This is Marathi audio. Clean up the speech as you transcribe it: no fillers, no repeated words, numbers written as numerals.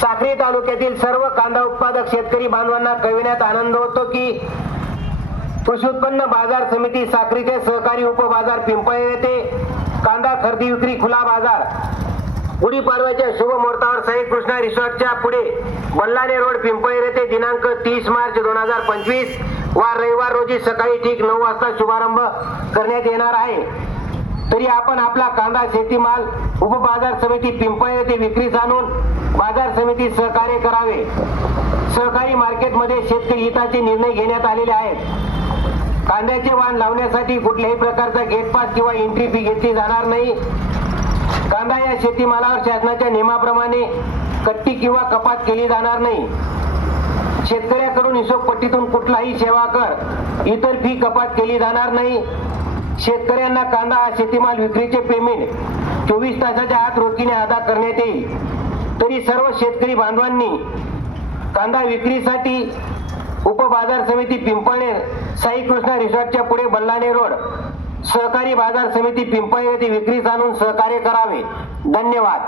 साक्री तालुक्यातील सर्व कांदा उत्पादक शेतकरी बांधवांना कळविण्यात आनंद होतो की कृषी उत्पन्न बाजार समिती साक्रीचे सहकारी उपबाजार पिंपळे येथे कांदा खरेदी विक्री खुला बाजार गुढीपाडव्याच्या शुभ मुहूर्तावर साई कृष्णा रिसॉर्टच्या पुढे बल्लाने रोड पिंपळे येथे दिनांक 30 मार्च 2025 वार रविवार रोजी सकाळी ठीक 9 वाजता शुभारंभ करण्यात येणार आहे। तरी आपण आपला कांदा शेतीमाल उपबाजार समिती पिंपळे येथे विक्रीस आणून बाजार समिती सहकार्य करावे। सहकारी मार्केटमध्ये शेतकरी हिताचे निर्णय घेण्यात आलेले आहेत। कांद्याचे वाण लावण्यासाठी कुठल्याही प्रकारचा गेट पास किंवा एंट्री फी घेतली जाणार नाही। कांदा या शेतीमालावर शासनाच्या नियमाप्रमाणे कट्टी किंवा कपात केली जाणार नाही। शेतकऱ्याकडून हिशोबपट्टीतून कुठलाही सेवा कर इतर फी कपात केली जाणार नाही। शेतकऱ्यांना कांदा हा शेतीमाल विक्रीचे पेमेंट 24 तासाच्या आत रोखीने अदा करण्यात येईल। तरी सर्व शेतकरी बांधवांनी कांदा विक्रीसाठी उपबाजार समिती पिंपळे साई कृष्णा रिसॉर्टच्या पुढे बल्लाने रोड सहकारी बाजार समिती पिंपळे येथे विक्रीस आणून सहकार्य करावे। धन्यवाद।